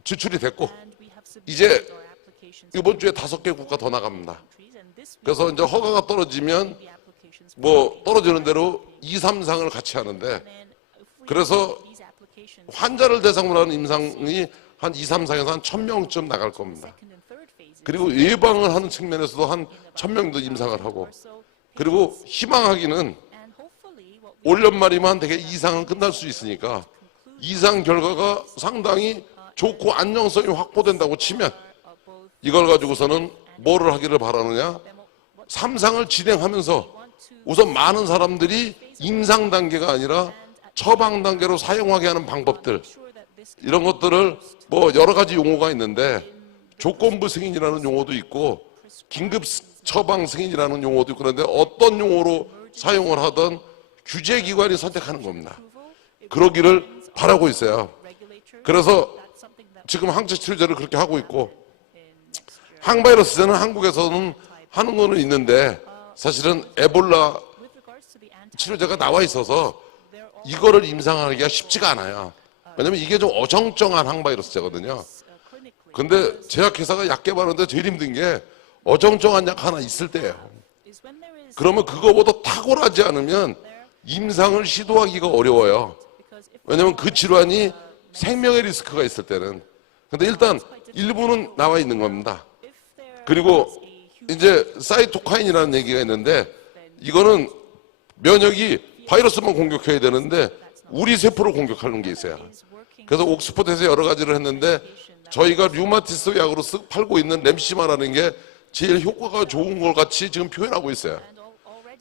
제출이 됐고 이제 이번 주에 5개 국가 더 나갑니다. 그래서 이제 허가가 떨어지면 뭐 떨어지는 대로 2, 3상을 같이 하는데 그래서 환자를 대상으로 하는 임상이 한 2, 3상에서 한 1000명쯤 나갈 겁니다. 그리고 예방을 하는 측면에서도 한 1000명도 임상을 하고 그리고 희망하기는 올 연말이면 되게 이상은 끝날 수 있으니까 이상 결과가 상당히 좋고 안정성이 확보된다고 치면 이걸 가지고서는 뭐를 하기를 바라느냐 3상을 진행하면서 우선 많은 사람들이 임상 단계가 아니라 처방 단계로 사용하게 하는 방법들 이런 것들을 뭐 여러 가지 용어가 있는데 조건부 승인이라는 용어도 있고 긴급 처방 승인이라는 용어도 있고 그런데 어떤 용어로 사용을 하든 규제기관이 선택하는 겁니다. 그러기를 바라고 있어요. 그래서 지금 항체 치료제를 그렇게 하고 있고 항바이러스제는 한국에서는 하는 거는 있는데 사실은 에볼라 치료제가 나와 있어서 이거를 임상하기가 쉽지가 않아요. 왜냐면 이게 좀 어정쩡한 항바이러스제거든요. 근데 제약회사가 약 개발하는데 제일 힘든 게 어정쩡한 약 하나 있을 때예요. 그러면 그거보다 탁월하지 않으면 임상을 시도하기가 어려워요. 왜냐면 그 질환이 생명의 리스크가 있을 때는. 근데 일단 일부는 나와 있는 겁니다. 그리고 이제 사이토카인이라는 얘기가 있는데 이거는 면역이 바이러스만 공격해야 되는데 우리 세포를 공격하는 게 있어요. 그래서 옥스퍼드에서 여러 가지를 했는데 저희가 류마티스 약으로 팔고 있는 램시마라는 게 제일 효과가 좋은 걸 같이 지금 표현하고 있어요.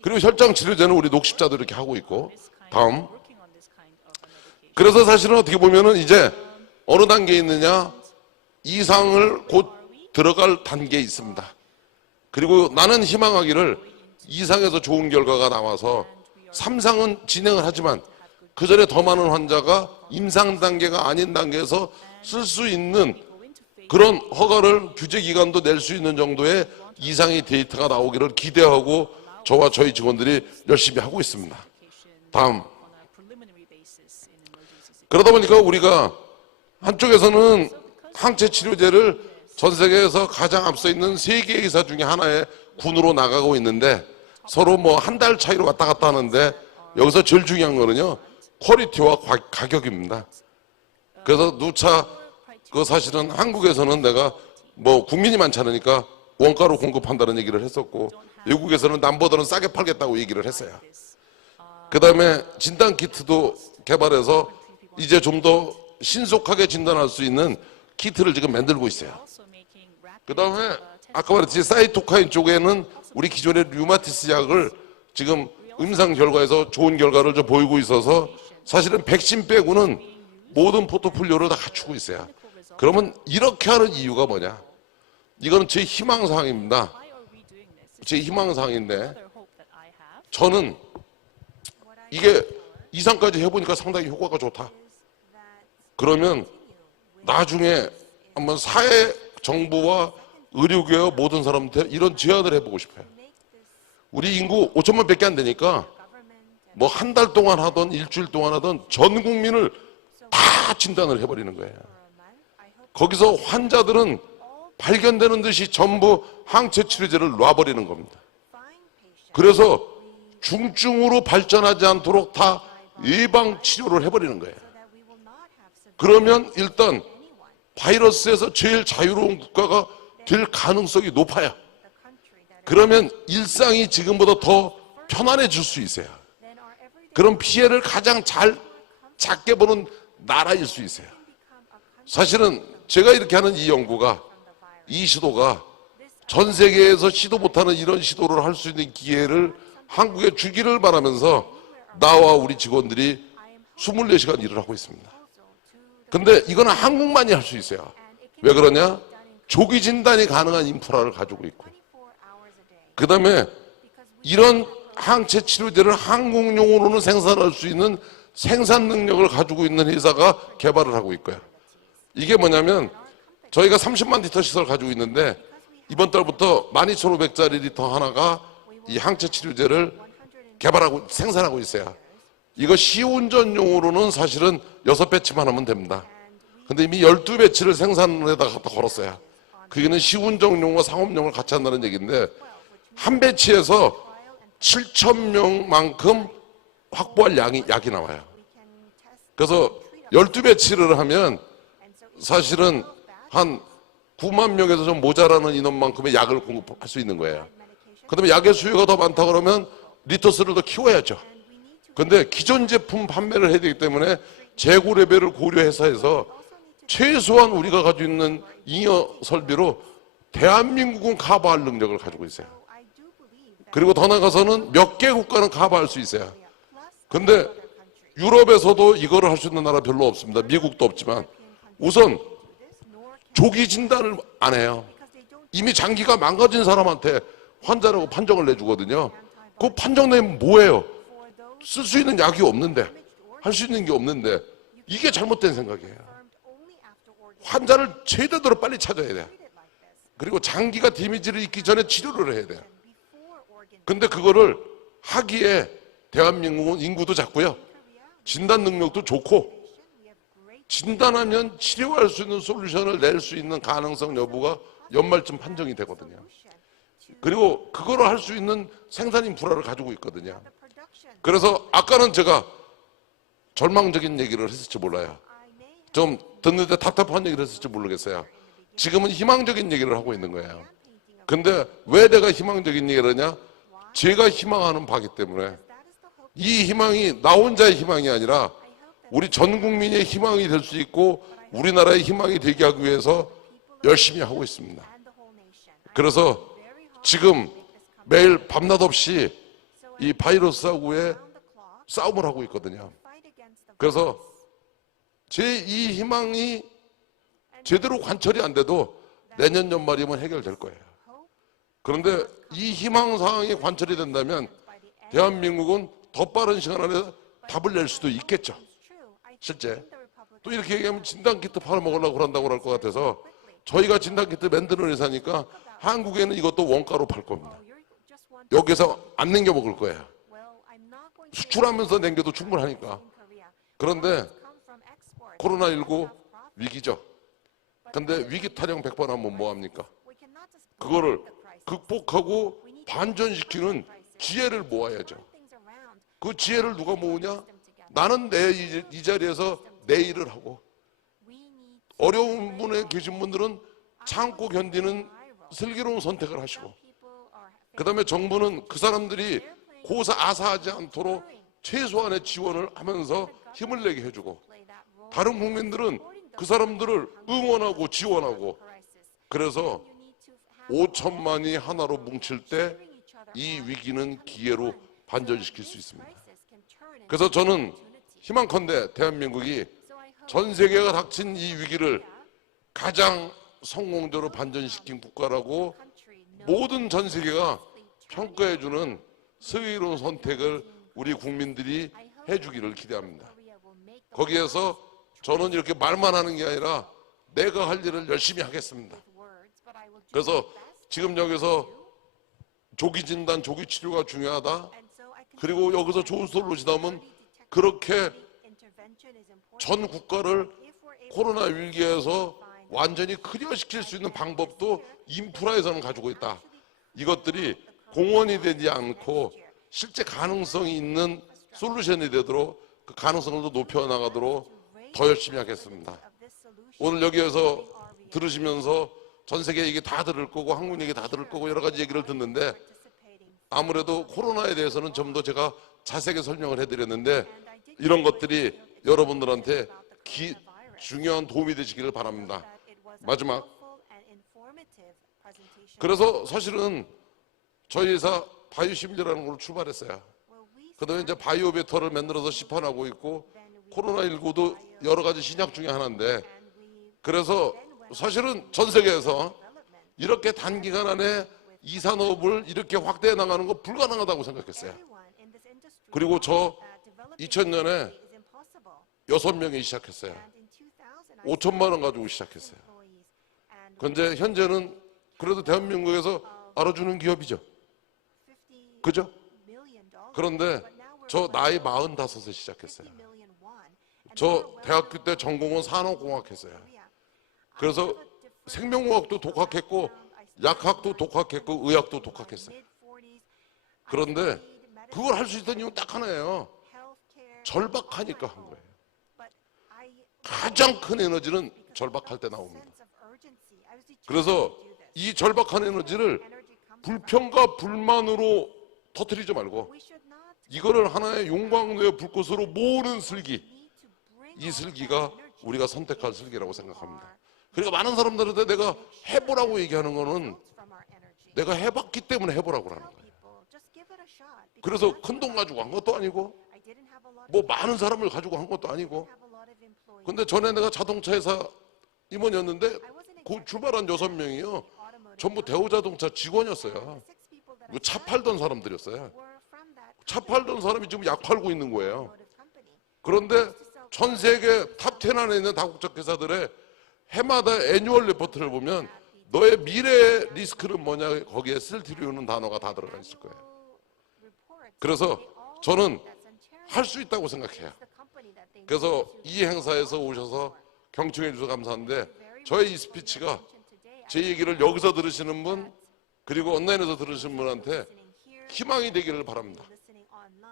그리고 혈장 치료제는 우리 녹십자도 이렇게 하고 있고 다음 그래서 사실은 어떻게 보면은 이제 어느 단계에 있느냐 이상을 곧 들어갈 단계에 있습니다. 그리고 나는 희망하기를 이상에서 좋은 결과가 나와서 3상은 진행을 하지만 그 전에 더 많은 환자가 임상 단계가 아닌 단계에서 쓸 수 있는 그런 허가를 규제기관도 낼 수 있는 정도의 이상의 데이터가 나오기를 기대하고 저와 저희 직원들이 열심히 하고 있습니다. 다음. 그러다 보니까 우리가 한쪽에서는 항체 치료제를 전 세계에서 가장 앞서 있는 세계 의사 중에 하나의 군으로 나가고 있는데 서로 뭐 한 달 차이로 왔다 갔다 하는데 여기서 제일 중요한 거는요 퀄리티와 가격입니다. 그래서 누차 그 사실은 한국에서는 내가 뭐 국민이 많지 않으니까 원가로 공급한다는 얘기를 했었고 외국에서는 남보다는 싸게 팔겠다고 얘기를 했어요. 그 다음에 진단 키트도 개발해서 이제 좀 더 신속하게 진단할 수 있는 키트를 지금 만들고 있어요. 그 다음에 아까 말했듯이 사이토카인 쪽에는 우리 기존의 류마티스 약을 지금 임상 결과에서 좋은 결과를 좀 보이고 있어서 사실은 백신 빼고는 모든 포트폴리오를 다 갖추고 있어요. 그러면 이렇게 하는 이유가 뭐냐? 이거는 제 희망사항입니다. 제 희망사항인데 저는 이게 이상까지 해보니까 상당히 효과가 좋다. 그러면 나중에 한번 사회, 정부와 의료계와 모든 사람한테 이런 제안을 해보고 싶어요. 우리 인구 5천만 밖에 안 되니까 뭐 한 달 동안 하던 일주일 동안 하던 전 국민을 다 진단을 해버리는 거예요. 거기서 환자들은 발견되는 듯이 전부 항체 치료제를 놔버리는 겁니다. 그래서 중증으로 발전하지 않도록 다 예방 치료를 해버리는 거예요. 그러면 일단 바이러스에서 제일 자유로운 국가가 될 가능성이 높아요. 그러면 일상이 지금보다 더 편안해질 수 있어요. 그런 피해를 가장 잘 작게 보는 나라일 수 있어요. 사실은 제가 이렇게 하는 이 연구가, 이 시도가 전 세계에서 시도 못하는 이런 시도를 할 수 있는 기회를 한국에 주기를 바라면서 나와 우리 직원들이 24시간 일을 하고 있습니다. 근데 이거는 한국만이 할 수 있어요. 왜 그러냐? 조기 진단이 가능한 인프라를 가지고 있고요. 그 다음에 이런 항체 치료제를 한국용으로는 생산할 수 있는 생산 능력을 가지고 있는 회사가 개발을 하고 있고요. 이게 뭐냐면 저희가 30만 리터 시설 가지고 있는데 이번 달부터 12,500짜리 리터 하나가 이 항체 치료제를 개발하고 생산하고 있어요. 이거 시운전용으로는 사실은 6배치만 하면 됩니다. 근데 이미 12배치를 생산에다 갖다 걸었어요. 그게는 시운전용과 상업용을 같이 한다는 얘기인데 한 배치에서 7,000명만큼 확보할 약이 나와요. 그래서 12배치를 하면 사실은 한 9만 명에서 좀 모자라는 인원만큼의 약을 공급할 수 있는 거예요. 그 다음에 약의 수요가 더 많다 그러면 리터 수를 더 키워야죠. 그런데 기존 제품 판매를 해야 되기 때문에 재고 레벨을 고려해서 해서 최소한 우리가 가지고 있는 잉여 설비로 대한민국은 커버할 능력을 가지고 있어요. 그리고 더 나가서는 몇 개 국가는 커버할 수 있어요. 근데 유럽에서도 이거를 할 수 있는 나라 별로 없습니다. 미국도 없지만 우선 조기 진단을 안 해요. 이미 장기가 망가진 사람한테 환자라고 판정을 내주거든요. 그 판정 내면 뭐예요? 쓸 수 있는 약이 없는데, 할 수 있는 게 없는데, 이게 잘못된 생각이에요. 환자를 제대로 빨리 찾아야 돼요. 그리고 장기가 데미지를 입기 전에 치료를 해야 돼요. 근데 그거를 하기에 대한민국은 인구도 작고요. 진단 능력도 좋고, 진단하면 치료할 수 있는 솔루션을 낼 수 있는 가능성 여부가 연말쯤 판정이 되거든요. 그리고 그거를 할 수 있는 생산 인프라를 가지고 있거든요. 그래서 아까는 제가 절망적인 얘기를 했을지 몰라요. 좀 듣는데 답답한 얘기를 했을지 모르겠어요. 지금은 희망적인 얘기를 하고 있는 거예요. 근데 왜 내가 희망적인 얘기를 하냐? 제가 희망하는 바기 때문에 이 희망이 나 혼자의 희망이 아니라 우리 전 국민의 희망이 될 수 있고 우리나라의 희망이 되게 하기 위해서 열심히 하고 있습니다. 그래서 지금 매일 밤낮 없이 이 바이러스하고의 싸움을 하고 있거든요. 그래서 제 이 희망이 제대로 관철이 안 돼도 내년 연말이면 해결될 거예요. 그런데 이 희망 사항이 관철이 된다면 대한민국은 더 빠른 시간 안에 답을 낼 수도 있겠죠. 실제 또 이렇게 얘기하면 진단키트 팔아먹으려고 그런다고 할 것 같아서 저희가 진단키트 만드는 회사니까 한국에는 이것도 원가로 팔 겁니다. 여기서 안 남겨 먹을 거예요. 수출하면서 남겨도 충분하니까. 그런데 코로나19 위기죠. 근데 위기 타령 100번 하면 뭐합니까? 그거를 극복하고 반전시키는 지혜를 모아야죠. 그 지혜를 누가 모으냐? 나는 이 자리에서 내 일을 하고 어려운 분에 계신 분들은 참고 견디는 슬기로운 선택을 하시고 그 다음에 정부는 그 사람들이 고사아사하지 않도록 최소한의 지원을 하면서 힘을 내게 해주고 다른 국민들은 그 사람들을 응원하고 지원하고 그래서 5천만이 하나로 뭉칠 때 이 위기는 기회로 반전시킬 수 있습니다. 그래서 저는 희망컨대 대한민국이 전 세계가 닥친 이 위기를 가장 성공적으로 반전시킨 국가라고 모든 전 세계가 평가해주는 슬기로운 선택을 우리 국민들이 해주기를 기대합니다. 거기에서 저는 이렇게 말만 하는 게 아니라 내가 할 일을 열심히 하겠습니다. 그래서 지금 여기서 조기 진단, 조기 치료가 중요하다. 그리고 여기서 좋은 솔루션 나오면 그렇게 전 국가를 코로나 위기에서 완전히 클리어시킬 수 있는 방법도 인프라에서는 가지고 있다. 이것들이 공원이 되지 않고 실제 가능성이 있는 솔루션이 되도록 그 가능성을 더 높여나가도록 더 열심히 하겠습니다. 오늘 여기에서 들으시면서 전 세계 얘기 다 들을 거고 한국 얘기 다 들을 거고 여러 가지 얘기를 듣는데 아무래도 코로나에 대해서는 좀 더 제가 자세하게 설명을 해드렸는데 이런 것들이 여러분들한테 중요한 도움이 되시기를 바랍니다. 마지막. 그래서 사실은 저희 회사 바이오시밀러라는 걸로 출발했어요. 그다음에 이제 바이오베터를 만들어서 시판하고 있고 코로나19도 여러 가지 신약 중에 하나인데 그래서 사실은 전 세계에서 이렇게 단기간 안에 이 산업을 이렇게 확대해 나가는 거 불가능하다고 생각했어요. 그리고 저 2000년에 6명이 시작했어요. 5천만 원 가지고 시작했어요. 그런데 현재는 그래도 대한민국에서 알아주는 기업이죠. 그죠? 그런데 저 나이 45에 시작했어요. 저 대학교 때 전공은 산업공학 했어요. 그래서 생명공학도 독학했고 약학도 독학했고 의학도 독학했어요. 그런데 그걸 할 수 있던 이유는 딱 하나예요. 절박하니까 한 거예요. 가장 큰 에너지는 절박할 때 나옵니다. 그래서 이 절박한 에너지를 불평과 불만으로 터뜨리지 말고 이거를 하나의 용광로의 불꽃으로 모으는 슬기, 이 슬기가 우리가 선택할 슬기라고 생각합니다. 그러니까 많은 사람들한테 내가 해보라고 얘기하는 거는 내가 해봤기 때문에 해보라고 하는 거예요. 그래서 큰 돈 가지고 한 것도 아니고 뭐 많은 사람을 가지고 한 것도 아니고 근데 전에 내가 자동차 회사 임원이었는데 그 출발한 6명이요 전부 대우자동차 직원이었어요. 차 팔던 사람들이었어요. 차 팔던 사람이 지금 약 팔고 있는 거예요. 그런데 전 세계 탑10 안에 있는 다국적 회사들의 해마다 애뉴얼 리포트를 보면 너의 미래의 리스크는 뭐냐 거기에 쓸 필요는 단어가 다 들어가 있을 거예요. 그래서 저는 할 수 있다고 생각해요. 그래서 이 행사에서 오셔서 경청해 주셔서 감사한데 저의 이 스피치가 제 얘기를 여기서 들으시는 분 그리고 온라인에서 들으시는 분한테 희망이 되기를 바랍니다.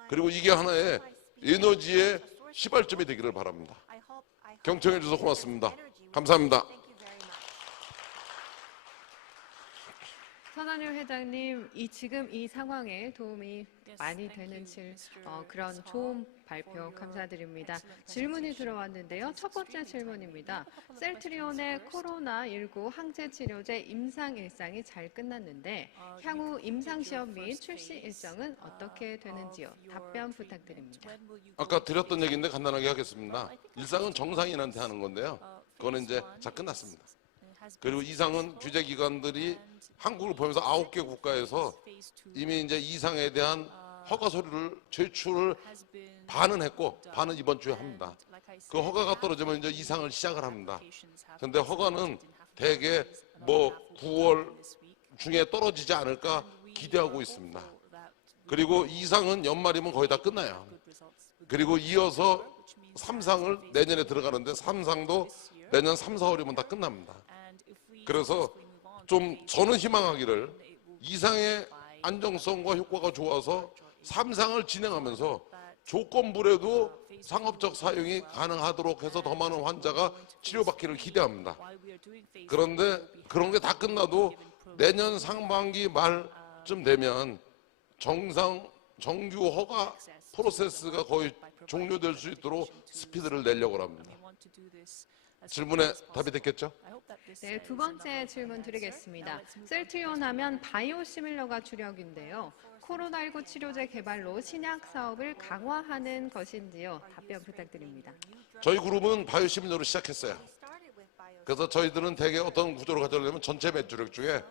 그리고 이게 하나의 에너지의 시발점이 되기를 바랍니다. 경청해 주셔서 고맙습니다. 감사합니다. 선한율 회장님, 지금 이 상황에 도움이 많이 되는 그런 좋은 발표 감사드립니다. 질문이 들어왔는데요. 첫 번째 질문입니다. 셀트리온의 코로나19 항체 치료제 임상 일상이 잘 끝났는데 향후 임상 시험 및 출시 일정은 어떻게 되는지요? 답변 부탁드립니다. 아까 드렸던 얘기인데 간단하게 하겠습니다. 일상은 정상인한테 하는 건데요. 그거는 이제 다 끝났습니다. 그리고 이상은 규제기관들이 한국을 보면서 9개 국가에서 이미 이제 이상에 대한 허가 서류를 제출을 반은 했고 반은 이번 주에 합니다. 그 허가가 떨어지면 이제 이상을 시작을 합니다. 그런데 허가는 대개 뭐 9월 중에 떨어지지 않을까 기대하고 있습니다. 그리고 이상은 연말이면 거의 다 끝나요. 그리고 이어서 3상을 내년에 들어가는데 3상도 내년 3, 4월이면 다 끝납니다. 그래서 좀 저는 희망하기를 이상의 안정성과 효과가 좋아서 3상을 진행하면서 조건부라도 상업적 사용이 가능하도록 해서 더 많은 환자가 치료받기를 기대합니다. 그런데 그런 게 다 끝나도 내년 상반기 말쯤 되면 정규 허가 프로세스가 거의 종료될 수 있도록 스피드를 내려고 합니다. 질문에 답이 됐겠죠? 네, 두 번째 질문 드리겠습니다. 셀트리온 하면 바이오시밀러가 주력인데요. 코로나19 치료제 개발로 신약 사업을 강화하는 것인지요? 답변 부탁드립니다. 저희 그룹은 바이오시밀러로 시작했어요. 그래서 저희들은 대개 어떤 구조를 가져려면 전체 매출액 중에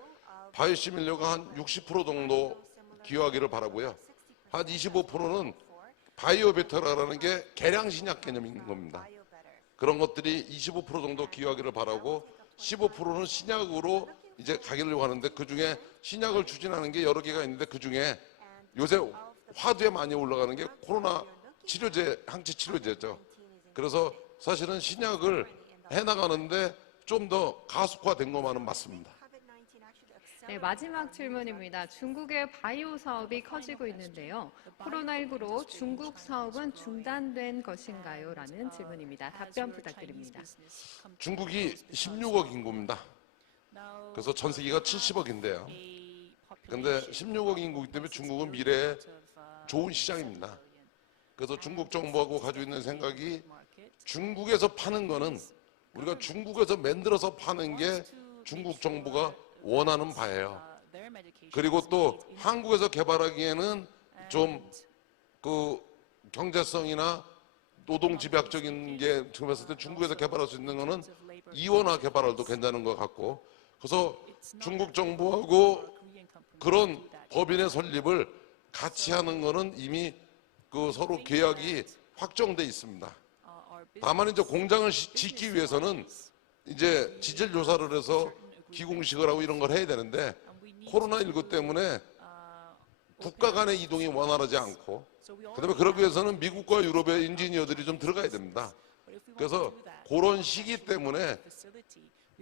바이오시밀러가 한 60% 정도 기여하기를 바라고요. 한 25%는 바이오베터라는 게 개량 신약 개념인 겁니다. 그런 것들이 25% 정도 기여하기를 바라고 15%는 신약으로 이제 가기를 하는데 그중에 신약을 추진하는 게 여러 개가 있는데 그중에 요새 화두에 많이 올라가는 게 코로나 치료제, 항체 치료제죠. 그래서 사실은 신약을 해나가는데 좀 더 가속화된 것만은 맞습니다. 네, 마지막 질문입니다. 중국의 바이오 사업이 커지고 있는데요. 코로나19로 중국 사업은 중단된 것인가요? 라는 질문입니다. 답변 부탁드립니다. 중국이 16억 인구입니다. 그래서 전 세계가 70억인데요. 근데 16억 인구이기 때문에 중국은 미래에 좋은 시장입니다. 그래서 중국 정부하고 가지고 있는 생각이 중국에서 파는 거는 우리가 중국에서 만들어서 파는 게 중국 정부가 원하는 바예요. 그리고 또 한국에서 개발하기에는 좀 그 경제성이나 노동 집약적인 게 지금 했을 때 중국에서 개발할 수 있는 거는 이원화 개발도 괜찮은 것 같고, 그래서 중국 정부하고 그런 법인의 설립을 같이 하는 거는 이미 그 서로 계약이 확정돼 있습니다. 다만 이제 공장을 짓기 위해서는 이제 지질 조사를 해서 기공식을 하고 이런 걸 해야 되는데, 코로나19 때문에 국가 간의 이동이 원활하지 않고, 그다음에 그러기 위해서는 미국과 유럽의 엔지니어들이 좀 들어가야 됩니다. 그래서 그런 시기 때문에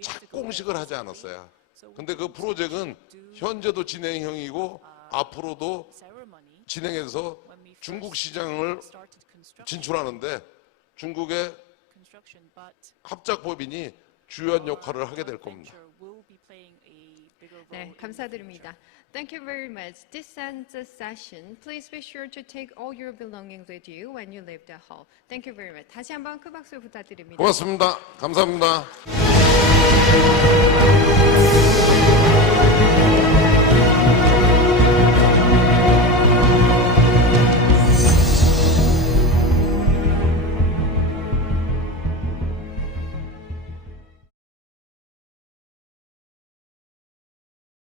착공식을 하지 않았어요. 근데 그 프로젝트는 현재도 진행형이고 앞으로도 진행해서 중국 시장을 진출하는데 중국의 합작법인이 주요한 역할을 하게 될 겁니다. 네, 감사드립니다. Thank you very much. This ends the session. Please be sure to take all your belongings with you when you leave the hall. Thank you very much. 다시 한번 큰 박수 부탁드립니다. 고맙습니다. 감사합니다.